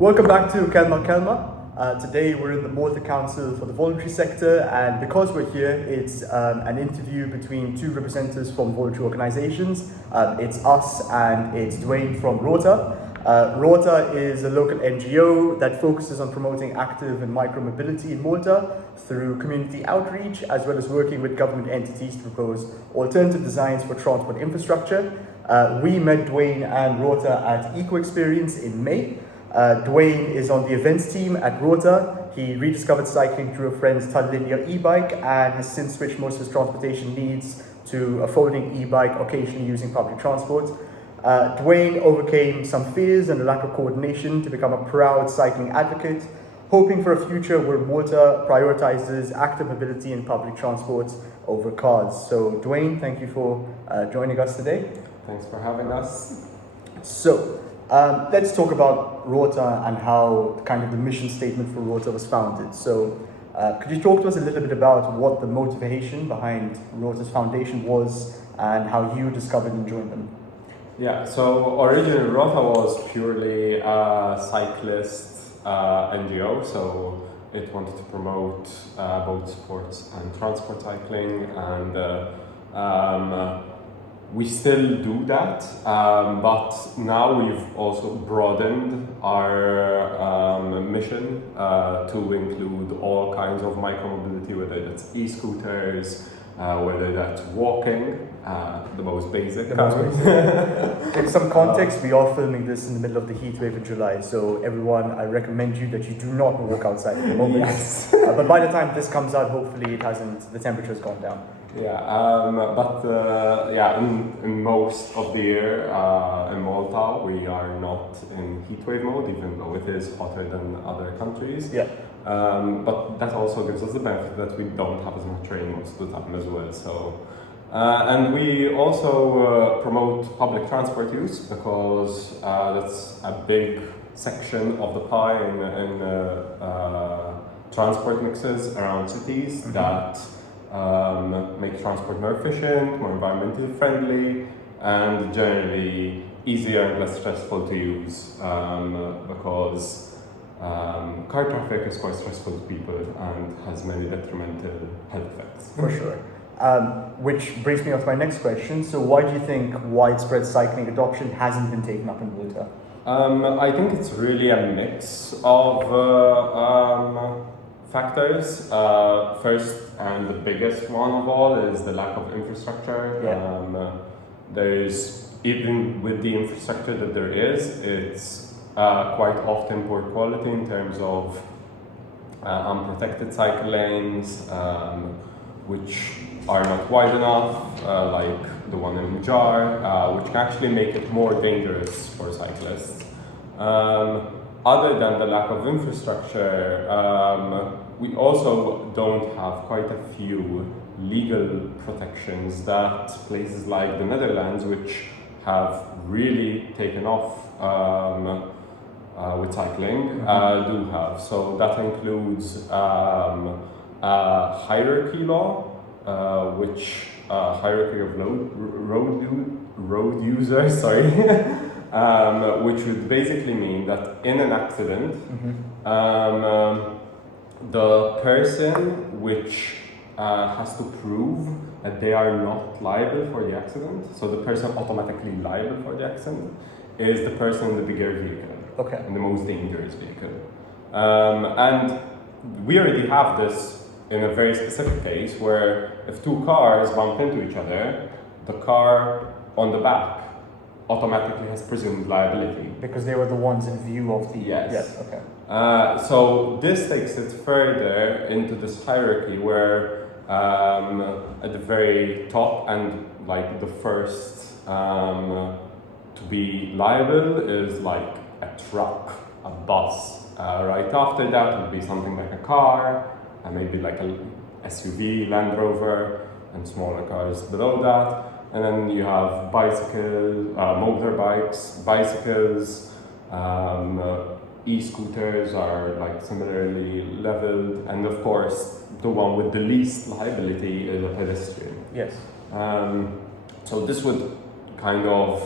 Welcome back to Kelma B'Kelma. Today we're in the Malta Council for the voluntary sector, and because we're here, it's an interview between two representatives from voluntary organisations. It's us and it's Duane from Rota. Rota is a local NGO that focuses on promoting active and micro-mobility in Malta through community outreach, as well as working with government entities to propose alternative designs for transport infrastructure. We met Duane and Rota at EcoXperience in May. Duane is on the events team at Rota. He rediscovered cycling through a friend's Tallinja eBike and has since switched most of his transportation needs to a folding e-bike, occasionally using public transport. Duane overcame some fears and a lack of coordination to become a proud cycling advocate, hoping for a future where Malta prioritizes active mobility and public transport over cars. So Duane, thank you for joining us today. Thanks for having us. So let's talk about Rota and how kind of the mission statement for Rota was founded. So could you talk to us a little bit about what the motivation behind Rota's foundation was and how you discovered and joined them? Yeah, so originally Rota was purely a cyclist NGO, so it wanted to promote both sports and transport cycling, and we still do that, but now we've also broadened our mission to include all kinds of micromobility, whether that's e-scooters, whether that's walking, the most basic. In some context, we are filming this in the middle of the heat wave in July, so everyone, I recommend you that you do not walk outside at the moment. Yes. But by the time this comes out, hopefully the temperature's gone down. Yeah, in most of the year in Malta, we are not in heatwave mode, even though it is hotter than other countries. Yeah. But that also gives us the benefit that we don't have as much rain most of the time as well. So, and we also promote public transport use because that's a big section of the pie in transport mixes around cities that make transport more efficient, more environmentally friendly, and generally easier and less stressful to use because car traffic is quite stressful to people and has many detrimental health effects. For sure. Which brings me on to my next question. So why do you think widespread cycling adoption hasn't been taken up in Malta? I think it's really a mix of factors. First and the biggest one of all is the lack of infrastructure. Yeah. There's, even with the infrastructure that there is, it's quite often poor quality in terms of unprotected cycle lanes, which are not wide enough, like the one in Jar, which can actually make it more dangerous for cyclists. Other than the lack of infrastructure, we also don't have quite a few legal protections that places like the Netherlands, which have really taken off with cycling, do have. So that includes a hierarchy law, which hierarchy of road users, sorry, which would basically mean that in an accident, the person which has to prove that they are not liable for the accident, so the person automatically liable for the accident, is the person in the bigger vehicle, Okay. in the most dangerous vehicle. And we already have this in a very specific case where if two cars bump into each other, the car on the back automatically has presumed liability. Because they were the ones in view of the... Yes. Okay. So this takes it further into this hierarchy where at the very top and like the first to be liable is like a truck, a bus. Right after that would be something like a car, and maybe like a SUV, Land Rover, and smaller cars below that. And then you have bicycles, motorbikes, bicycles, e-scooters are like similarly leveled, and of course the one with the least liability is a pedestrian. Yes. So this would kind of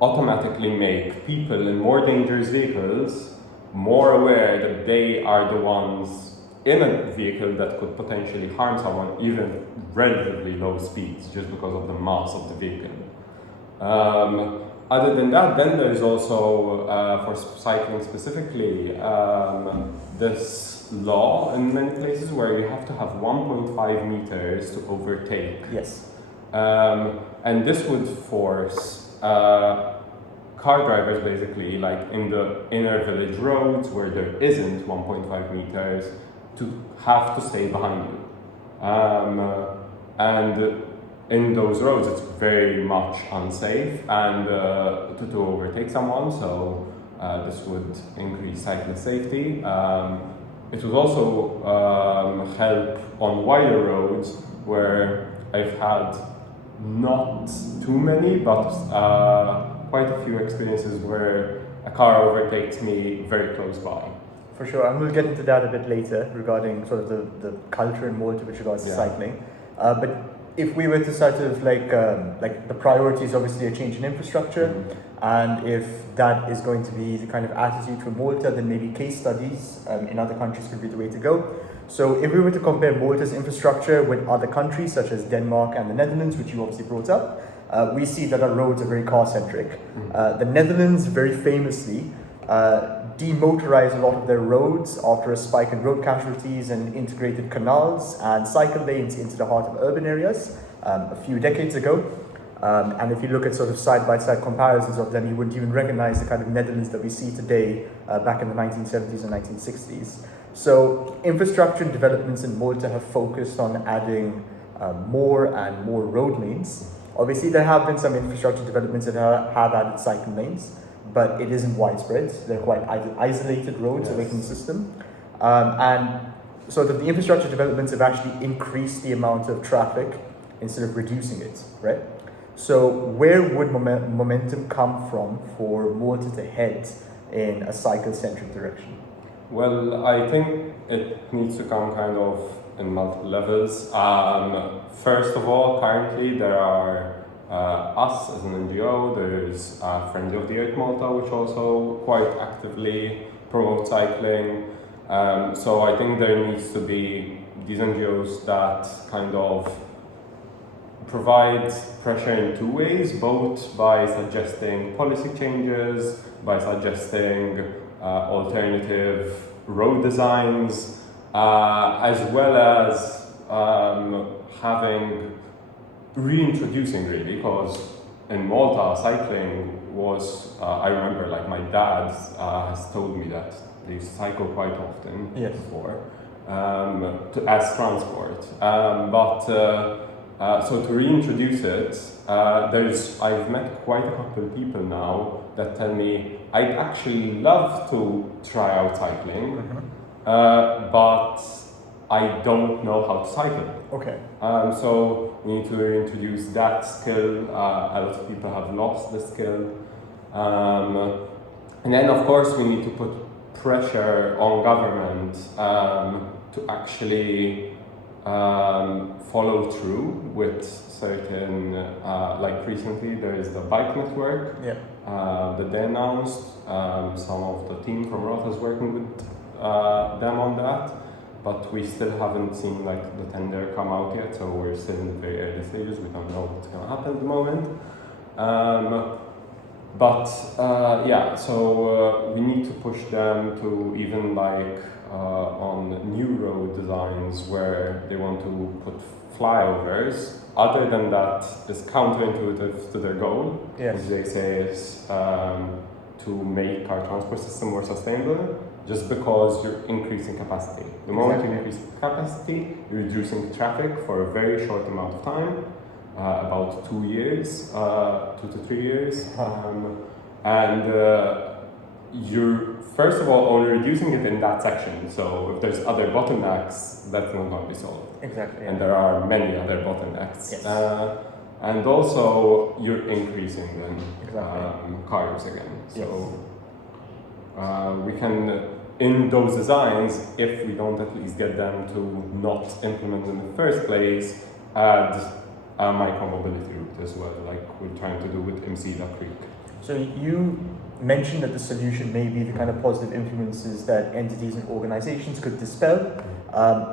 automatically make people in more dangerous vehicles more aware that they are the ones in a vehicle that could potentially harm someone, even relatively low speeds, just because of the mass of the vehicle. Other than that, then there's also, for cycling specifically, this law in many places where you have to have 1.5 meters to overtake. Yes. And this would force car drivers, basically, like in the inner village roads where there isn't 1.5 meters, to have to stay behind you. And in those roads, it's very much unsafe and to overtake someone, so this would increase cyclist safety. It would also help on wider roads where I've had not too many, but quite a few experiences where a car overtakes me very close by. For sure, and we'll get into that a bit later regarding sort of the culture in Malta with regards to cycling. But if we were to sort of like the priority is obviously a change in infrastructure, and if that is going to be the kind of attitude for Malta, then maybe case studies in other countries could be the way to go. So if we were to compare Malta's infrastructure with other countries such as Denmark and the Netherlands, which you obviously brought up, we see that our roads are very car-centric. The Netherlands very famously demotorized a lot of their roads after a spike in road casualties and integrated canals and cycle lanes into the heart of urban areas a few decades ago. And if you look at sort of side-by-side comparisons of them, you wouldn't even recognize the kind of Netherlands that we see today back in the 1970s and 1960s. So infrastructure developments in Malta have focused on adding more and more road lanes. Obviously, there have been some infrastructure developments that have added cycle lanes, but it isn't widespread. They're quite isolated roads away from the system. And sort of the infrastructure developments have actually increased the amount of traffic instead of reducing it, right? So where would momentum come from for Malta to head in a cycle-centric direction? Well, I think it needs to come kind of in multiple levels. First of all, currently there are us as an NGO, there's Friends of the Earth Malta, which also quite actively promote cycling. So I think there needs to be these NGOs that kind of provide pressure in two ways, both by suggesting policy changes, by suggesting alternative road designs, as well as reintroducing really, because in Malta cycling was, I remember like my dad has told me that they cycle quite often before as transport, so to reintroduce it, I've met quite a couple of people now that tell me I'd actually love to try out cycling, but I don't know how to cycle. Okay. So we need to reintroduce that skill. A lot of people have lost the skill. And then of course we need to put pressure on government to actually follow through with certain, like recently there is the bike network that they announced. Some of the team from Rota is working with them on that, but we still haven't seen like the tender come out yet, so we're still in the very early stages. We don't know what's going to happen at the moment. So we need to push them to even like on new road designs where they want to put flyovers. Other than that, is counterintuitive to their goal, which they say is to make our transport system more sustainable, just because you're increasing capacity. The moment you increase capacity, you're reducing traffic for a very short amount of time, about 2 years, 2 to 3 years, and you're first of all only reducing it in that section. So if there's other bottlenecks, that's not going to be solved. Exactly. And there are many other bottlenecks. And also you're increasing then cars again. So we can, in those designs, if we don't at least get them to not implement in the first place, add a micro-mobility route as well, like we're trying to do with Msida Creek. So you mentioned that the solution may be the kind of positive influences that entities and organizations could dispel.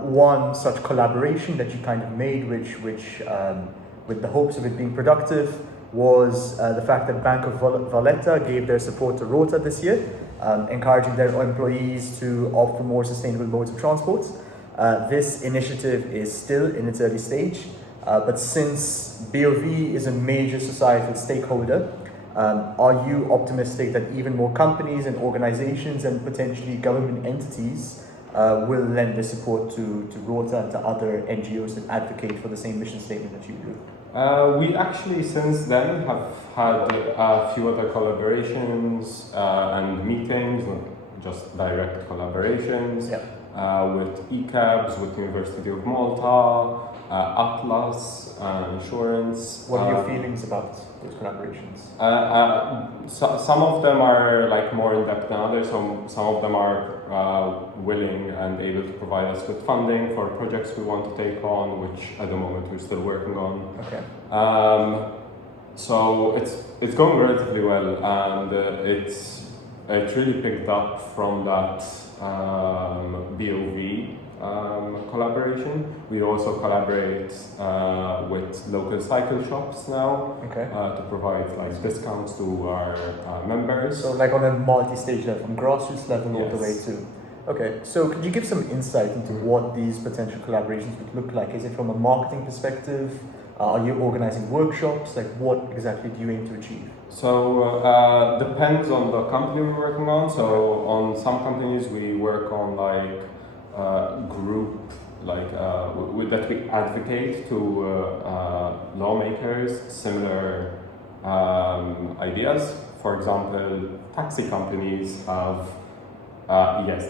One such collaboration that you kind of made, which with the hopes of it being productive, was the fact that Bank of Valletta gave their support to Rota this year, encouraging their employees to opt for more sustainable modes of transport. This initiative is still in its early stage, but since BOV is a major societal stakeholder, are you optimistic that even more companies and organizations and potentially government entities will lend their support to Rota and to other NGOs that advocate for the same mission statement that you do? We actually since then have had a few other collaborations and meetings, not just direct collaborations, with ECABS, with University of Malta, Atlas, insurance. What are your feelings about those collaborations? Some of them are like more in depth than others. Some of them are willing and able to provide us with funding for projects we want to take on, which at the moment we're still working on. Okay. So it's going relatively well, and it's really picked up from that BOV collaboration. We also collaborate with local cycle shops now, to provide like discounts to our members. So like on a multi-stage level, from grassroots level all the way to. Okay, so could you give some insight into what these potential collaborations would look like? Is it from a marketing perspective? Are you organizing workshops? Like what exactly do you aim to achieve? So depends on the company we're working on. So on some companies we work on like group that we advocate to lawmakers similar ideas. For example, taxi companies have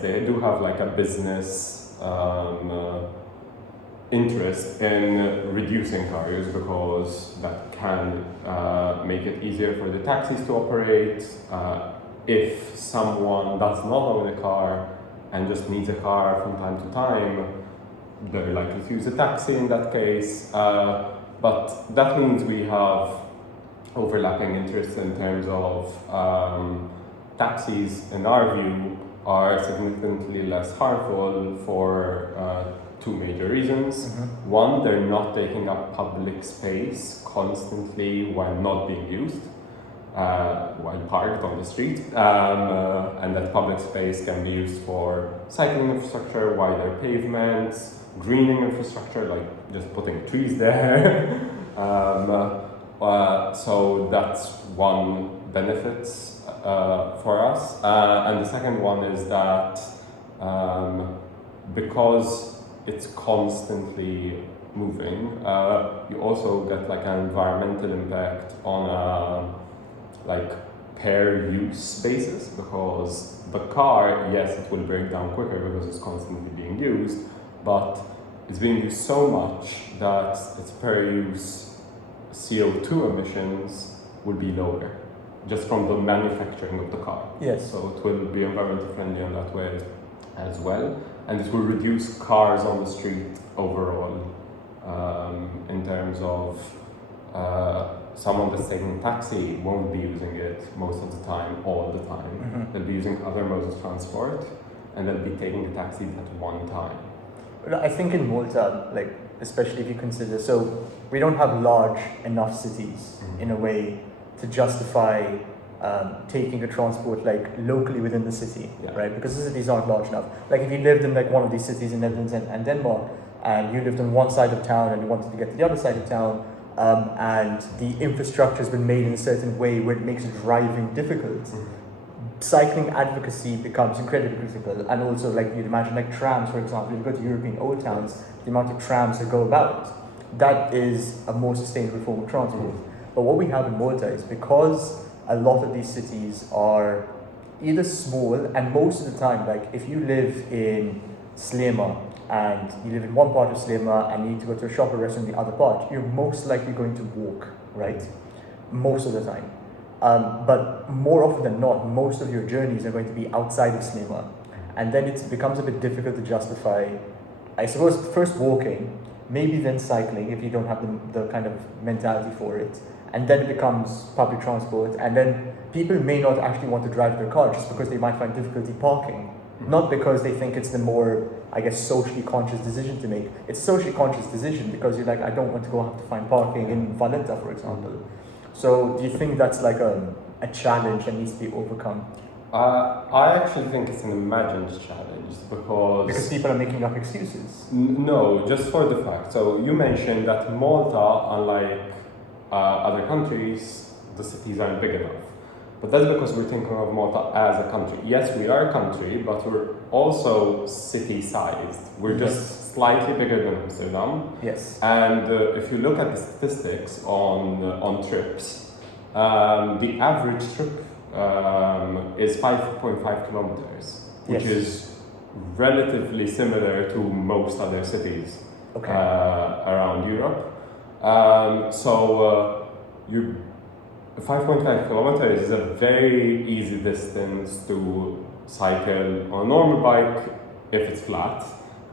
they do have like a business interest in reducing car use because that can make it easier for the taxis to operate. If someone does not own a car and just needs a car from time to time, they're likely to use a taxi in that case. But that means we have overlapping interests in terms of taxis, in our view, are significantly less harmful for two major reasons. One, they're not taking up public space constantly while not being used, while parked on the street, and that public space can be used for cycling infrastructure, wider pavements, greening infrastructure, like just putting trees there. So that's one benefit for us. And the second one is that because it's constantly moving, you also get like an environmental impact on a per use basis, because the car, yes, it will break down quicker because it's constantly being used, but it's being used so much that its per use CO2 emissions will be lower just from the manufacturing of the car. Yes. So it will be environmentally friendly in that way as well, and it will reduce cars on the street overall, in terms of someone that's taking a taxi won't be using it most of the time, all the time. They'll be using other modes of transport, and they'll be taking the taxi at one time. I think in Malta, like especially if you consider, so we don't have large enough cities in a way to justify taking a transport like locally within the city, right? Because the cities aren't large enough. Like if you lived in like one of these cities in Netherlands and Denmark, and you lived on one side of town and you wanted to get to the other side of town, and the infrastructure has been made in a certain way where it makes driving difficult, cycling advocacy becomes incredibly critical. And also, like you'd imagine, like trams, for example, if you go to European old towns, the amount of trams that go about, that is a more sustainable form of transport. But what we have in Malta is, because a lot of these cities are either small, and most of the time, like if you live in Slema and you live in one part of Slema and you need to go to a shop or restaurant in the other part, you're most likely going to walk, right? Most of the time. But more often than not, most of your journeys are going to be outside of Slema. And then it becomes a bit difficult to justify, I suppose, first walking, maybe then cycling if you don't have the kind of mentality for it. And then it becomes public transport. And then people may not actually want to drive their car just because they might find difficulty parking. Not because they think it's the more, I guess, socially conscious decision to make. It's a socially conscious decision because you're like, I don't want to go have to find parking in Valletta, for example. So do you think that's like a challenge that needs to be overcome? I actually think it's an imagined challenge because people are making up excuses. No, just for the fact. So you mentioned that Malta, unlike other countries, the cities aren't big enough. But that's because we're thinking of Malta as a country. Yes, we are a country, but we're also city-sized. We're just slightly bigger than Amsterdam. Yes. And if you look at the statistics on trips, the average trip is 5.5 kilometers, which is relatively similar to most other cities around Europe. You 5.5 kilometers is a very easy distance to cycle on a normal bike if it's flat.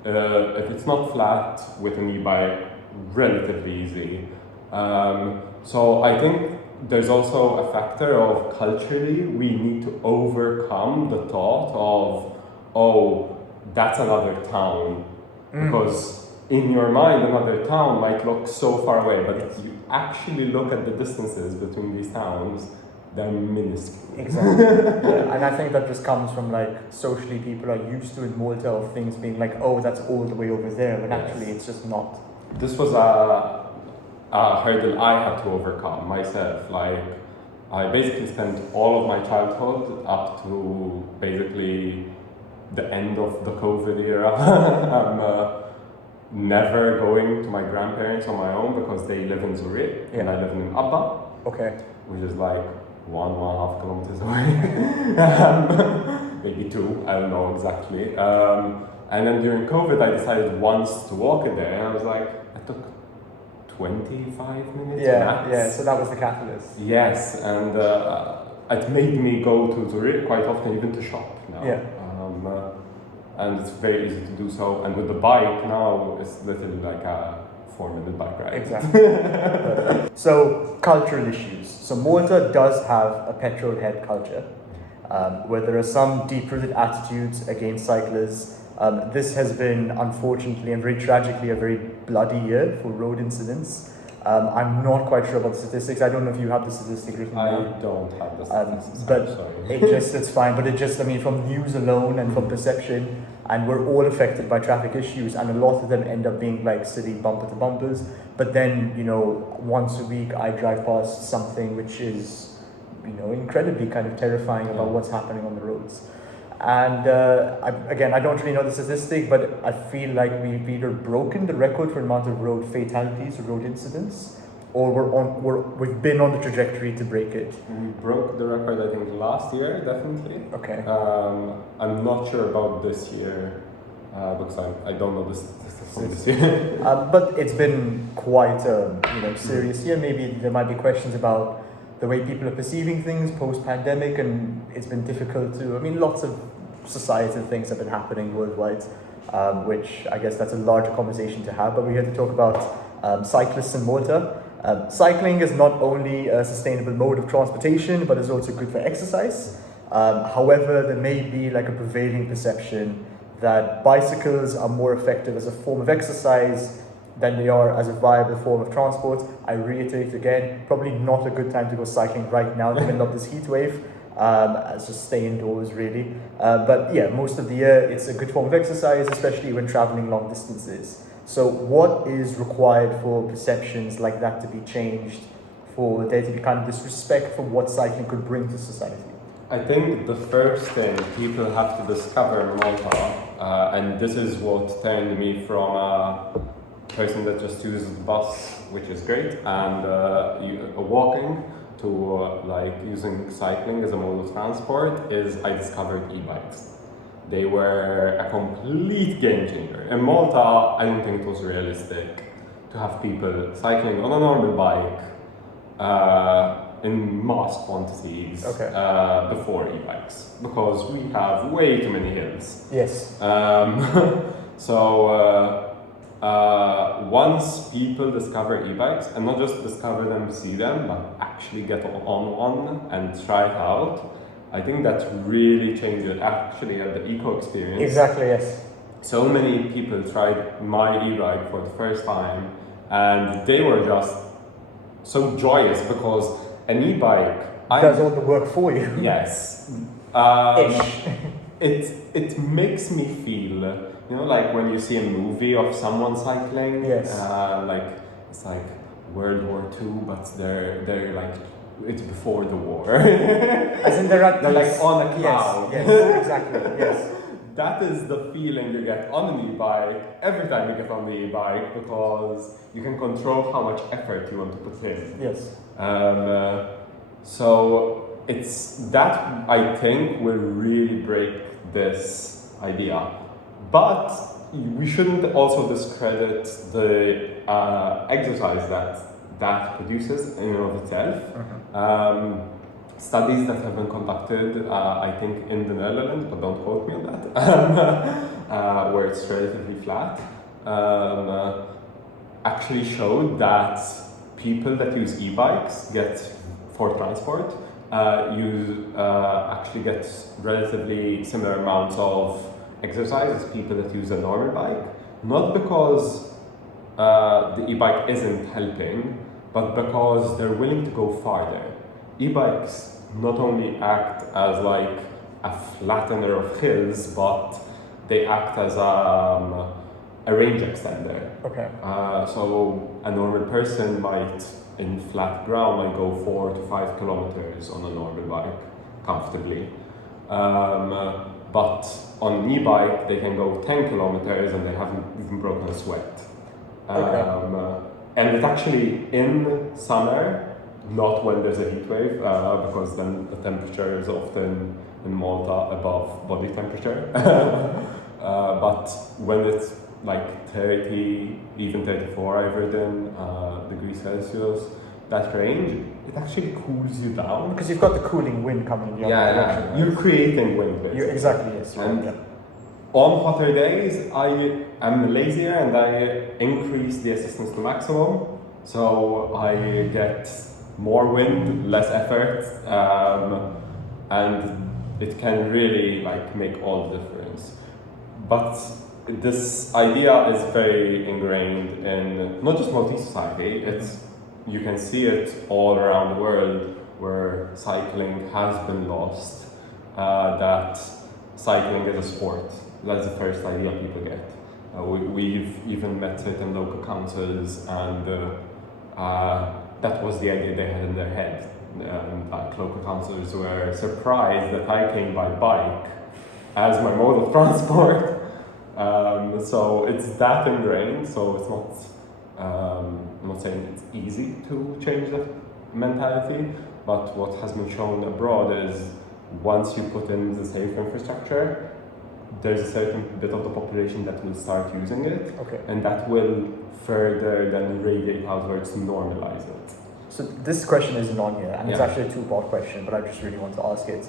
If it's not flat, with an e-bike, relatively easy. So I think there's also a factor of culturally we need to overcome the thought of, oh, that's another town. Because in your mind, another town might look so far away, but if you actually look at the distances between these towns, they're minuscule. Exactly. And I think that just comes from like socially people are used to in Malta of things being like, oh, that's all the way over there, when actually it's just not. This was a hurdle I had to overcome myself. Like, I basically spent all of my childhood up to basically the end of the COVID era. Never going to my grandparents on my own because they live in Zurich and I live in Abba, which is like 1.5 kilometers away, maybe 2, I don't know exactly. And then during COVID, I decided once to walk it there, and I was like, I took 25 minutes max. Yeah, so that was the catalyst. Yes, and it made me go to Zurich quite often, even to shop now. And it's very easy to do so. And with the bike now, it's literally like a 4-minute bike ride. Exactly. So, cultural issues. So Malta does have a petrol head culture, where there are some deep-rooted attitudes against cyclists. This has been, unfortunately and very tragically, a very bloody year for road incidents. I'm not quite sure about the statistics. I don't know if you have the statistics written down. I don't have the statistics. But sorry. It's fine. But from news alone and from perception, and we're all affected by traffic issues, and a lot of them end up being like city bumper to bumpers. But then, once a week I drive past something which is, incredibly kind of terrifying about what's happening on the roads. And I don't really know the statistic, but I feel like we've either broken the record for the amount of road fatalities or road incidents, or we've been on the trajectory to break it. We broke the record, I think, last year, definitely. Okay. I'm not sure about this year, because I don't know the statistics from this year. But it's been quite a serious year. Maybe there might be questions about the way people are perceiving things post-pandemic, and it's been difficult to, lots of societal things have been happening worldwide, which I guess that's a larger conversation to have, but we're here to talk about cyclists in Malta. Cycling is not only a sustainable mode of transportation, but is also good for exercise. However, there may be like a prevailing perception that bicycles are more effective as a form of exercise than they are as a viable form of transport. I reiterate again, probably not a good time to go cycling right now in the middle of this heat wave. Just stay indoors really. But yeah, most of the year it's a good form of exercise, especially when traveling long distances. So what is required for perceptions like that to be changed, for there to be kind of this respect for what cycling could bring to society? I think the first thing people have to discover in Malta, and this is what turned me from a person that just uses the bus, which is great, and walking to like using cycling as a mode of transport, is I discovered e-bikes. They were a complete game changer. In Malta, I don't think it was realistic to have people cycling on a normal bike in mass quantities before e-bikes, because we have way too many hills. Yes. once people discover e-bikes, and not just discover them, see them, but actually get on one and try it out, I think that really changed it. Actually, at the EcoXperience. Exactly, yes. So many people tried my e-bike for the first time, and they were just so joyous because an e-bike does all the work for you. Yes. Ish. It makes me feel, like when you see a movie of someone cycling. Yes. Like it's like World War II, but they're like it's before the war. As in they're like on a cloud. Yes, exactly. Yes. That is the feeling you get on an e-bike every time you get on the e-bike, because you can control how much effort you want to put in. Yes. So it's that I think will really break this idea. But we shouldn't also discredit the exercise that produces in and of itself. Studies that have been conducted, I think in the Netherlands, but don't quote me on that, where it's relatively flat, actually showed that people that use e-bikes for transport actually get relatively similar amounts of exercise as people that use a normal bike. Not because the e-bike isn't helping, but because they're willing to go farther. E-bikes not only act as like a flattener of hills, but they act as a range extender. Okay. So a normal person in flat ground might go 4 to 5 kilometers on a normal bike comfortably. But on an e-bike, they can go 10 kilometers and they haven't even broken a sweat. Okay. And it's actually in summer, not when there's a heat wave, because then the temperature is often in Malta above body temperature. But when it's like 30, even 34, I've ridden degrees Celsius, that range, it actually cools you down. Because you've got the cooling wind coming in the other direction. Right? You're creating wind, basically. Exactly, yes. And on hotter days, I am lazier and I increase the assistance to maximum. So I get more wind, less effort, and it can really make all the difference. But this idea is very ingrained in not just Maltese society. You can see it all around the world where cycling has been lost. That cycling is a sport. That's the first idea people get. We've even met certain local councils, and that was the idea they had in their head. Local councillors were surprised that I came by bike as my mode of transport. So it's that ingrained. So it's not. I'm not saying it's easy to change that mentality, but what has been shown abroad is once you put in the safe infrastructure, there's a certain bit of the population that will start using it, and that will further then radiate outwards to normalize it. So this question isn't on here, and it's actually a two-part question, but I just really want to ask it.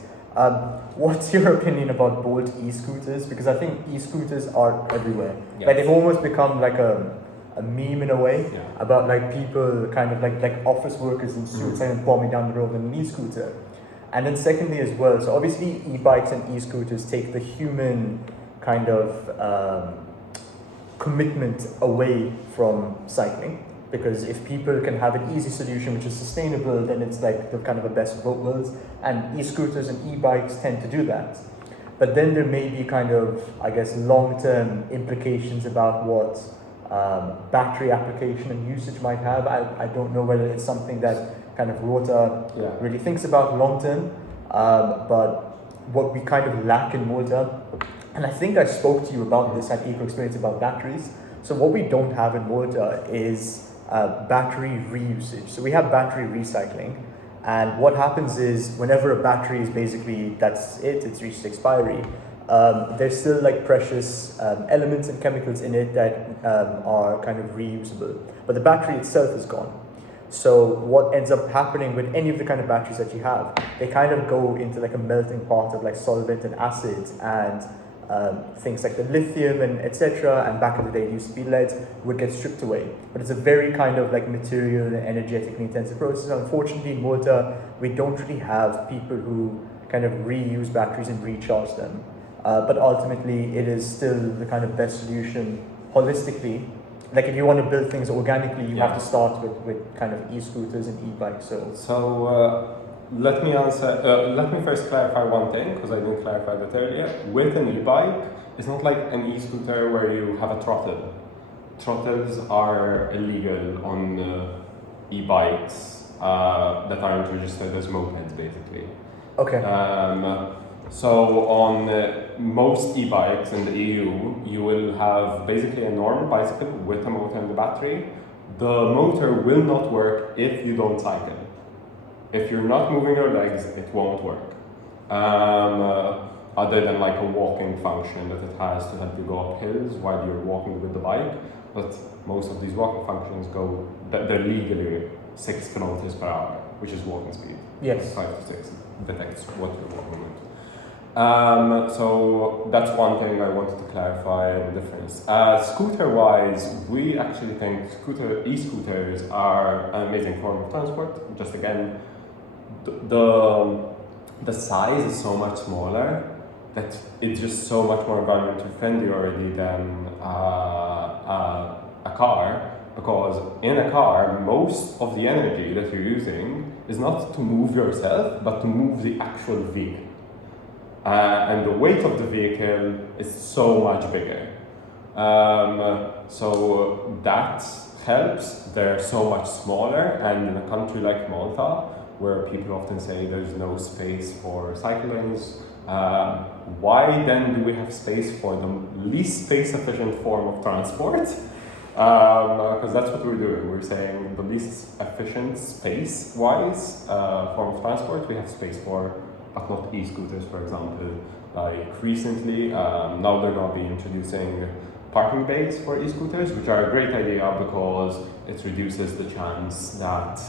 What's your opinion about Bolt e-scooters? Because I think e-scooters are everywhere. Yes. Like they've almost become like a meme in a way about people kind of like office workers in suits and bombing down the road in an e-scooter. And then secondly as well, so obviously e-bikes and e-scooters take the human kind of commitment away from cycling, because if people can have an easy solution which is sustainable, then it's like the kind of a best of both worlds, and e-scooters and e-bikes tend to do that. But then there may be kind of, I guess, long-term implications about what battery application and usage might have. I don't know whether it's something that kind of Rota really thinks about long term, but what we kind of lack in Malta, and I think I spoke to you about this at EcoXperience about batteries. So what we don't have in Malta is battery reusage. So we have battery recycling, and what happens is whenever a battery is basically, it's reached expiry, there's still precious elements and chemicals in it that are kind of reusable, but the battery itself is gone. So what ends up happening with any of the kind of batteries that you have, they kind of go into a melting pot of solvent and acids, and things like the lithium and etc. And back in the day, it used to be lead, would get stripped away. But it's a very kind of like material and energetically intensive process. Unfortunately, in Malta, we don't really have people who kind of reuse batteries and recharge them. But ultimately, it is still the kind of best solution holistically. Like if you want to build things organically, you have to start with kind of e-scooters and e-bikes. Let me answer. Let me first clarify one thing, because I didn't clarify that earlier. With an e-bike, it's not like an e-scooter where you have a throttle. Throttles are illegal on e-bikes that aren't registered as mopeds, basically. Okay. So on most e-bikes in the EU, you will have basically a normal bicycle with a motor and a battery. The motor will not work if you don't cycle. If you're not moving your legs, it won't work. Other than like a walking function that it has to help you go up hills while you're walking with the bike. But most of these walking functions they're legally 6 kilometers per hour, which is walking speed. Yes. 5 to 6 detects what you're walking with. So that's one thing I wanted to clarify the difference. Scooter-wise, we actually think e-scooters are an amazing form of transport. Just again, the size is so much smaller that it's just so much more environmentally friendly already than a car. Because in a car, most of the energy that you're using is not to move yourself, but to move the actual vehicle. And the weight of the vehicle is so much bigger. So that helps. They're so much smaller, and in a country like Malta, where people often say there's no space for cycle lanes, why then do we have space for the least space efficient form of transport? Because that's what we're doing. We're saying the least efficient space-wise form of transport we have space for, but not e-scooters, for example. Like recently, now they're going to be introducing parking bays for e-scooters, which are a great idea because it reduces the chance that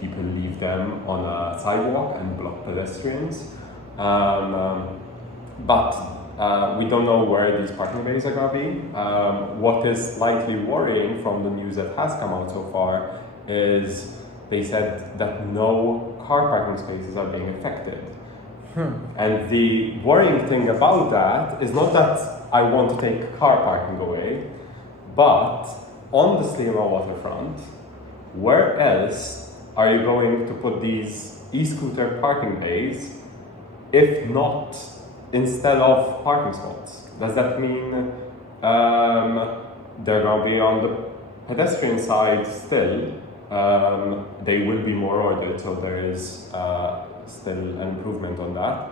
people leave them on a sidewalk and block pedestrians. But we don't know where these parking bays are going to be. What is slightly worrying from the news that has come out so far is they said that no car parking spaces are being affected. And the worrying thing about that is not that I want to take car parking away, but on the Slima waterfront, where else are you going to put these e-scooter parking bays if not instead of parking spots? Does that mean they're going to be on the pedestrian side still? They will be more ordered, so there is still an improvement on that.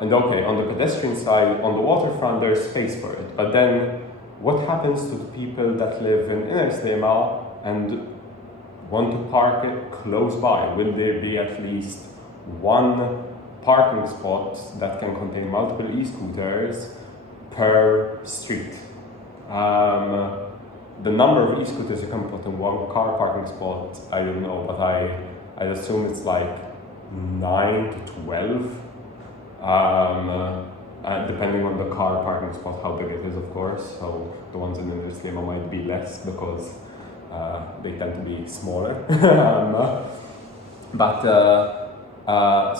And okay, on the pedestrian side, on the waterfront, there's space for it. But then, what happens to the people that live in inner Slima and want to park it close by? Will there be at least one parking spot that can contain multiple e-scooters per street? The number of e-scooters you can put in one car parking spot, I don't know, but I assume it's like 9 to 12, depending on the car parking spot, how big it is, of course. So the ones in the Slima might be less because they tend to be smaller.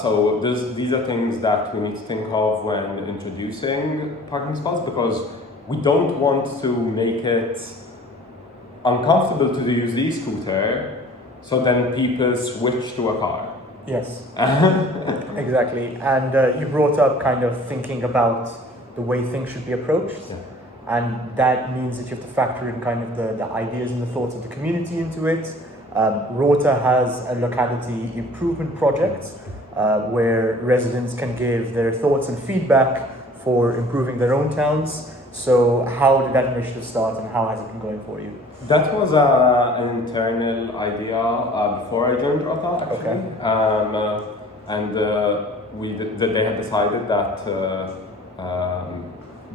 So these are things that we need to think of when introducing parking spots, because we don't want to make it uncomfortable to use the e-scooter, so then people switch to a car. Yes, exactly. And you brought up kind of thinking about the way things should be approached. Yeah. And that means that you have to factor in kind of the ideas and the thoughts of the community into it. Rota has a locality improvement project where residents can give their thoughts and feedback for improving their own towns. So how did that initiative start and how has it been going for you? That was an internal idea before I joined Rota, actually. Okay. They had decided that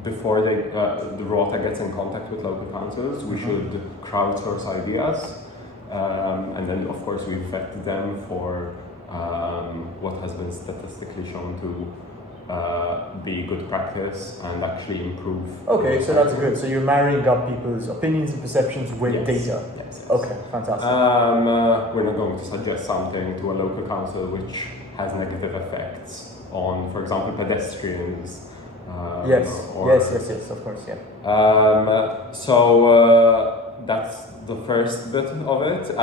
before the Rota gets in contact with local councils, we should crowdsource ideas. And then, of course, we vetted them for what has been statistically shown to be good practice and actually improve. Okay, so that's good. So you're marrying up people's opinions and perceptions with Yes. data. Yes. Okay, fantastic. We're not going to suggest something to a local council which has negative effects on, for example, pedestrians. Yes, or- yes, of course, yeah. That's the first bit of it.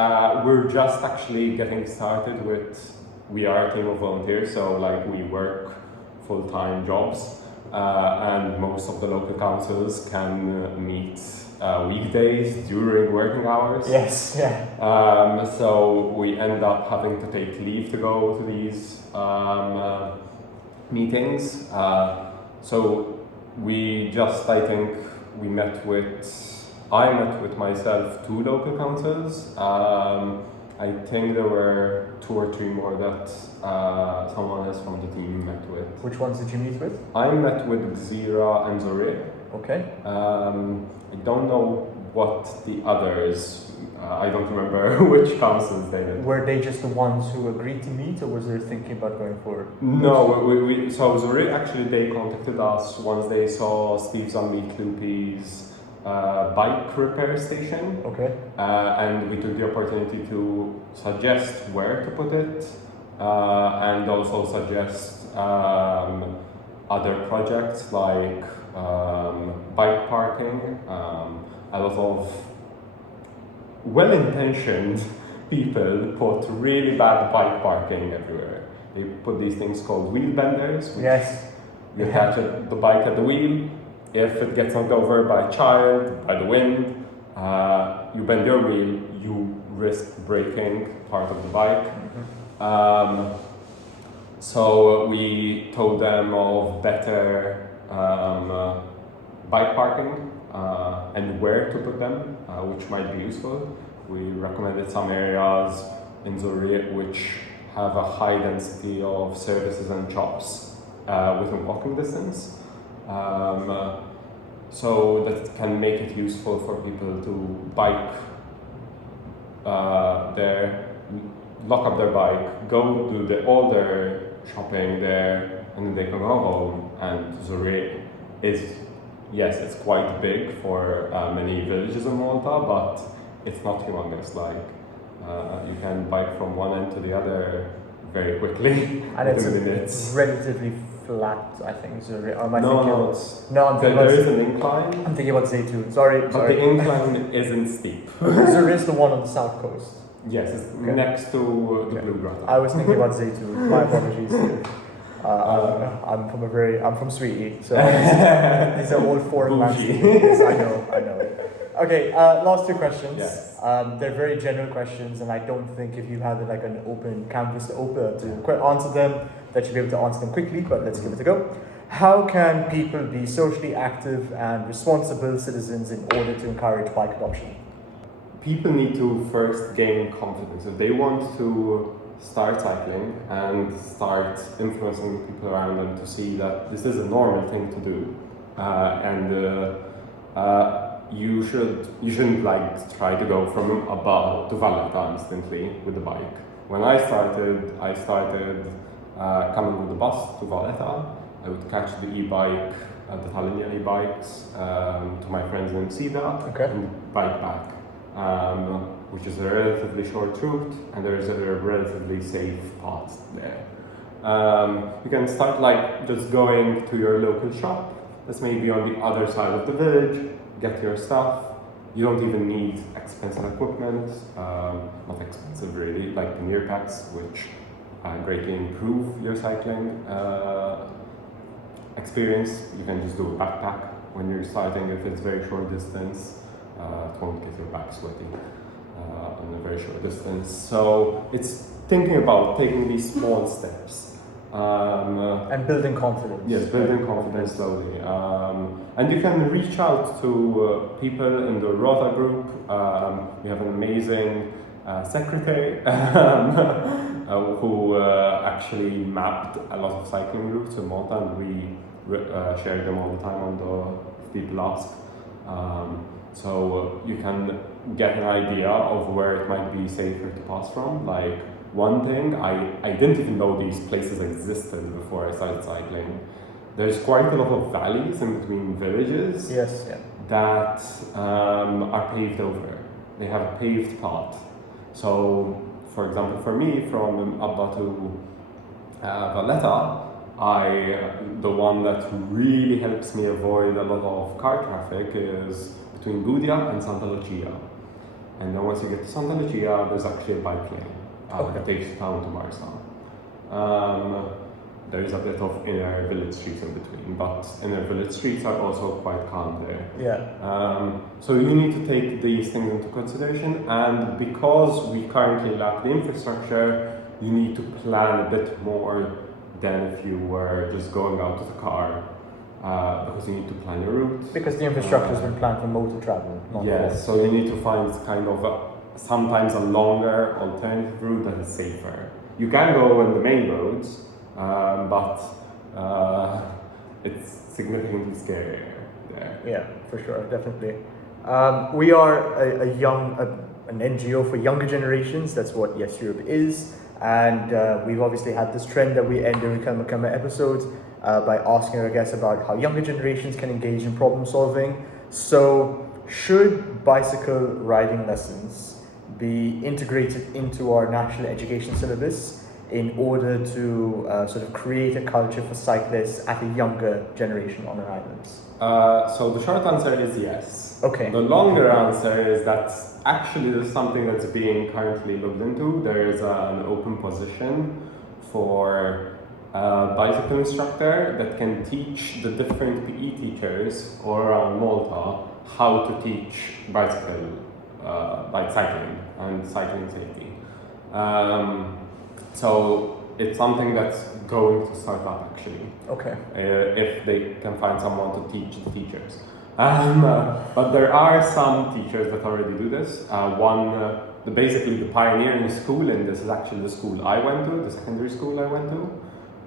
We're just actually getting started with. We are a team of volunteers, so like we work full-time jobs, and most of the local councils can meet weekdays during working hours. Yes, yeah. So we end up having to take leave to go to these meetings. So we just, I think, I met with myself 2 local councils. I think there were 2 or 3 more that someone else from the team met with. Which ones did you meet with? I met with Gzira and Zoré. Okay. I don't know what the others, I don't remember which councils they did. Were they just the ones who agreed to meet, or was they thinking about going forward? No, so Zoré actually, they contacted us once they saw Steve Zanmi-Klupi's bike repair station. Okay. And we took the opportunity to suggest where to put it, and also suggest other projects like bike parking. A lot of well-intentioned people put really bad bike parking everywhere. They put these things called wheel benders, which Yes. you attach the bike at the wheel. If it gets knocked over by a child, by the wind, you bend your wheel, you risk breaking part of the bike. So we told them of better bike parking and where to put them, which might be useful. We recommended some areas in Zurich which have a high density of services and shops within walking distance. So that can make it useful for people to bike there, lock up their bike, go do all their shopping there, and then they can go home. And Zurich is, yes, it's quite big for many villages in Malta, but it's not humongous. Like you can bike from one end to the other very quickly. And it's within minutes. relatively flat, I think. Zurich. Or am I No, thinking no, about- it's, No, I'm thinking there about. is an incline, I'm thinking about Zaytun. Sorry. but the incline isn't steep. Zurich is the one on the south coast. Yes, it's Okay. next to the Okay. Blue Grotto. I was thinking about Zaytun. My apologies. I'm from Sweetie, so these are all foreign lands. Bougie. Yes, I know. Okay, last 2 questions. Yes. They're very general questions, and I don't think if you had like an open canvas to answer them, that you'd be able to answer them quickly, but let's give it a go. How can people be socially active and responsible citizens in order to encourage bike adoption? People need to first gain confidence. If they want to start cycling and start influencing people around them to see that this is a normal thing to do, you shouldn't like try to go from Abba to Valletta instantly with the bike. When I started coming with the bus to Valletta. I would catch the e-bike, the Tallinja e-bikes, to my friends in Sida, Okay. and bike back, which is a relatively short route, and there is a relatively safe path there. You can start like just going to your local shop that's maybe on the other side of the village, get your stuff. You don't even need expensive equipment, not expensive really, like the near packs, which greatly improve your cycling experience. You can just do a backpack when you're starting if it's very short distance. It won't get your back sweaty on a very short distance. So it's thinking about taking these small steps. And building confidence. Yes, building confidence slowly. And you can reach out to people in the Rota group. We have an amazing secretary who actually mapped a lot of cycling routes in Malta, and we share them all the time on the people ask. So you can get an idea of where it might be safer to pass from, like one thing, I didn't even know these places existed before I started cycling. There's quite a lot of valleys in between villages that are paved over. They have a paved path. So, for example, for me, from Abba to Valletta, the one that really helps me avoid a lot of car traffic is between Gudia and Santa Lucia. And then once you get to Santa Lucia, there's actually a bike lane that takes you down to Barca. There's a bit of inner village streets in between, but inner village streets are also quite calm there. So you need to take these things into consideration, and because we currently lack the infrastructure, you need to plan a bit more than if you were just going out with a car, because you need to plan your route. Because the infrastructure has been planned for motor travel. Yes, so you need to find kind of sometimes a longer alternative route that is safer. You can go on the main roads, but it's significantly scarier there. Yeah, for sure, definitely. We are an NGO for younger generations. That's what Yes Europe is. And we've obviously had this trend that we end every Kelma B'Kelma episodes by asking our guests about how younger generations can engage in problem solving. So, should bicycle riding lessons be integrated into our national education syllabus in order to sort of create a culture for cyclists at a younger generation on our islands? So the short answer is yes. Okay. The longer answer is that actually there's something that's being currently looked into. There is an open position for a bicycle instructor that can teach the different PE teachers all around Malta how to teach bike cycling and cycling safety. So it's something that's going to start up actually. Okay. If they can find someone to teach the teachers. But there are some teachers that already do this. Basically the pioneering school in this is actually the school I went to, the secondary school I went to,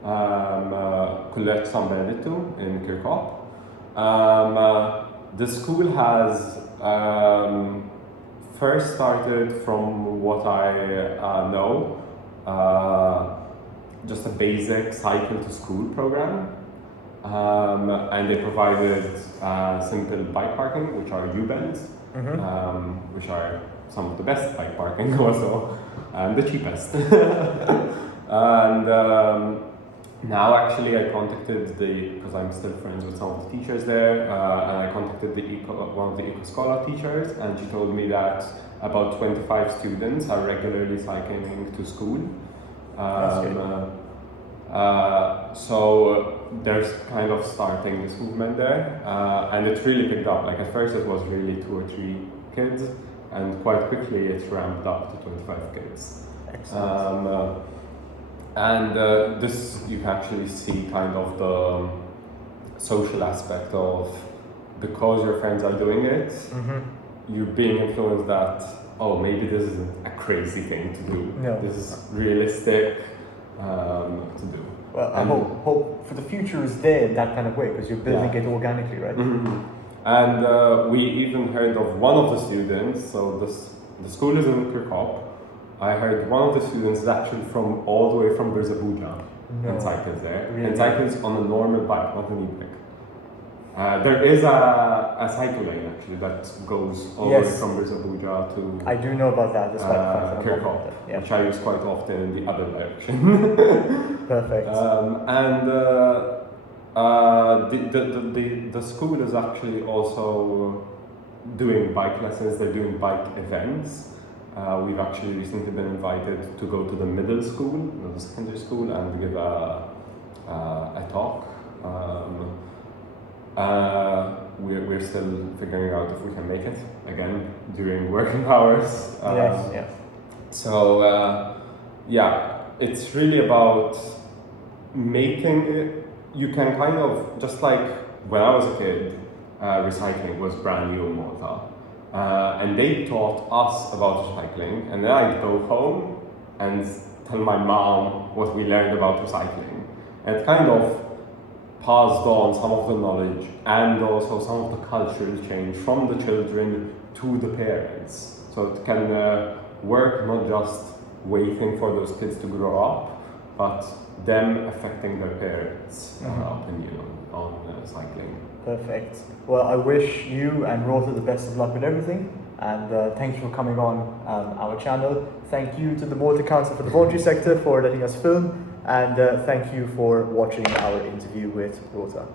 College San Benedetto in Kirkop. The school has first started, from what I know, just a basic cycle to school program, and they provided simple bike parking, which are U-bends, which are some of the best bike parking also, and the cheapest. And now actually I contacted because I'm still friends with some of the teachers there, and I contacted one of the EcoScholar teachers, and she told me that about 25 students are regularly cycling to school. So there's kind of starting this movement there, and it's really picked up. Like at first it was really 2 or 3 kids, and quite quickly it's ramped up to 25 kids. Excellent. This you can actually see kind of the social aspect of, because your friends are doing it, you're being influenced that, oh, maybe this isn't a crazy thing to do. No. This is realistic to do. Well, I hope for the future is there in that kind of way, because you're building it organically, right? And we even heard of one of the students, so the school is in Kirkop. I heard one of the students is actually from all the way from Birzabuja and cycles there. Really? And cycles on a normal bike, not an e-bike. There is a cycle lane actually that goes all the way from Birzabuja to... I do know about that, despite Kirkop, which I use quite often in the other direction. Perfect. The school is actually also doing bike lessons, they're doing bike events. We've actually recently been invited to go to the middle school, the secondary school, and give a talk. We're still figuring out if we can make it, again, during working hours. So, it's really about making it. You can kind of, just like when I was a kid, recycling was brand new in Malta. And they taught us about recycling, and then I'd go home and tell my mom what we learned about recycling. And it kind of passed on some of the knowledge and also some of the cultural change from the children to the parents. So it can work not just waiting for those kids to grow up, but them affecting their parents' opinion on cycling. Perfect. Well, I wish you and Rota the best of luck with everything, and thank you for coming on our channel. Thank you to the Malta Council for the Voluntary Sector for letting us film, and thank you for watching our interview with Rota.